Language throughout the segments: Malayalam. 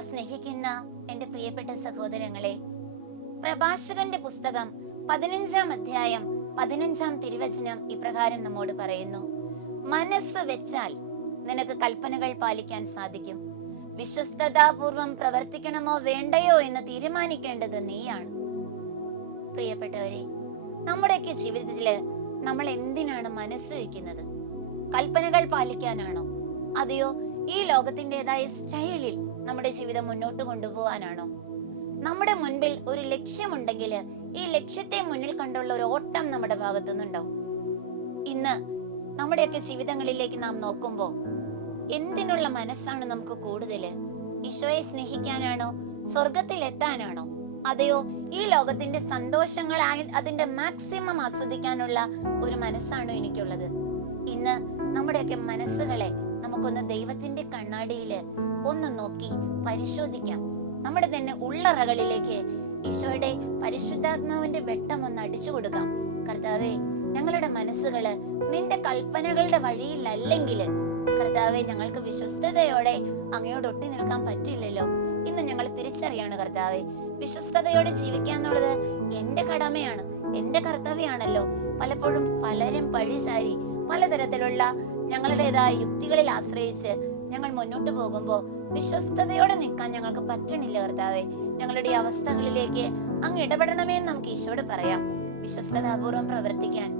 സ്നേഹിക്കുന്ന എന്റെ പ്രിയപ്പെട്ട സഹോദരങ്ങളെ പ്രഭാഷകന്റെ പുസ്തകം പതിനഞ്ചാം അധ്യായം പതിനഞ്ചാം തിരുവചനം ഇപ്രകാരം നമ്മോട് പറയുന്നു. മനസ്സ് വെച്ചാൽ നിനക്ക് കൽപ്പനകൾ പാലിക്കാൻ സാധിക്കും. വിശ്വസ്തതാപൂർവം പ്രവർത്തിക്കണമോ വേണ്ടയോ എന്ന് തീരുമാനിക്കേണ്ടത് നീയാണ്. പ്രിയപ്പെട്ടവരെ നമ്മുടെയൊക്കെ ജീവിതത്തിൽ നമ്മൾ എന്തിനാണ് മനസ്സ് വെക്കുന്നത്? കൽപ്പനകൾ പാലിക്കാനാണോ? അതെയോ ഈ ലോകത്തിന്റെതായ സ്റ്റൈലിൽ നമ്മുടെ ജീവിതം മുന്നോട്ട് കൊണ്ടുപോകാനാണോ നമ്മുടെ മുൻപിൽ ഒരു ലക്ഷ്യമുണ്ടെങ്കിൽ ഈ ലക്ഷ്യത്തെ മുന്നിൽ കണ്ടുള്ള ഒരു ഓട്ടം നമ്മുടെ ഭാഗത്തുനിന്നുണ്ടോ? ഇന്ന് നമ്മുടെയൊക്കെ ജീവിതങ്ങളിലേക്ക് നാം നോക്കുമ്പോൾ എന്തിനുള്ള മനസ്സാണ് നമുക്ക് കൂടുതൽ? ഈശോയെ സ്നേഹിക്കാനാണോ? സ്വർഗത്തിൽ എത്താനാണോ? അതെയോ ഈ ലോകത്തിന്റെ സന്തോഷങ്ങളായി അതിന്റെ മാക്സിമം ആസ്വദിക്കാനുള്ള ഒരു മനസ്സാണോ എനിക്കുള്ളത്? ഇന്ന് നമ്മുടെയൊക്കെ മനസ്സുകളെ നമുക്കൊന്ന് ദൈവത്തിന്റെ കണ്ണാടിയിൽ ഒന്ന് നോക്കി പരിശോധിക്കാം. നമ്മുടെ തന്നെ ഉള്ളറകളിലേക്ക് ഈശോയുടെ പരിശുദ്ധാത്മാവിന്റെ വെട്ടം ഒന്ന് അടിച്ചു കൊടുക്കാം. കർത്താവെ ഞങ്ങളുടെ മനസ്സുകൾ നിന്റെ കൽപ്പനകളുടെ വഴിയിലല്ലെങ്കിൽ കർത്താവെ ഞങ്ങൾക്ക് വിശ്വസ്തയോടെ അങ്ങയോട് ഒട്ടി നിൽക്കാൻ പറ്റില്ലല്ലോ. ഇന്ന് ഞങ്ങൾ തിരിച്ചറിയാണ് കർത്താവെ വിശ്വസ്തയോടെ ജീവിക്കുക എന്നുള്ളത് എന്റെ കടമയാണ് എന്റെ കർത്തവ്യമാണല്ലോ പലപ്പോഴും പലരും പഴിചാരി പലതരത്തിലുള്ള ഞങ്ങളുടേതായ യുക്തികളിൽ ആശ്രയിച്ച് ഞങ്ങൾ മുന്നോട്ട് പോകുമ്പോൾ വിശ്വസ്തയോടെ നിൽക്കാൻ ഞങ്ങൾക്ക് പറ്റണില്ല കർത്താവെ. ഞങ്ങളുടെ അവസ്ഥകളിലേക്ക് അങ്ങ് ഇടപെടണമേ എന്ന് നമുക്ക് ഈശോട് പറയാം. വിശ്വസ്തതാപൂർവം പ്രവർത്തിക്കാൻ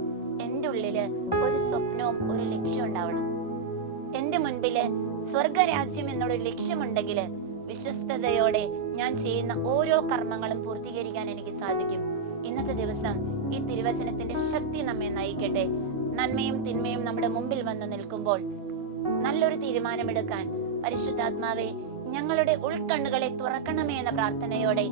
എന്റെ ഉള്ളിൽ ഒരു സ്വപ്നവും ഒരു ലക്ഷ്യവും ഉണ്ടാവണം. എന്റെ മുൻപിൽ സ്വർഗരാജ്യം എന്നൊരു ലക്ഷ്യമുണ്ടെങ്കിൽ വിശ്വസ്തയോടെ ഞാൻ ചെയ്യുന്ന ഓരോ കർമ്മങ്ങളും പൂർത്തീകരിക്കാൻ എനിക്ക് സാധിക്കും. ഇന്നത്തെ ദിവസം ഈ തിരുവചനത്തിന്റെ ശക്തി നമ്മെ നയിക്കട്ടെ. നന്മയും തിന്മയും നമ്മുടെ മുമ്പിൽ വന്നു നിൽക്കുമ്പോൾ നല്ലൊരു തീരുമാനമെടുക്കാൻ പരിശുദ്ധാത്മാവെ ഞങ്ങളുടെ ഉൾക്കണ്ണുകളെ തുറക്കണമേ എന്ന പ്രാർത്ഥനയോടെ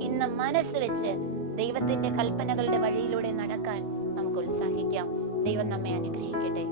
ഇന്ന് മനസ്സ് വെച്ച് ദൈവത്തിന്റെ കൽപ്പനകളുടെ വഴിയിലൂടെ നടക്കാൻ നമുക്ക് ഉത്സാഹിക്കാം. ദൈവം നമ്മെ അനുഗ്രഹിക്കട്ടെ.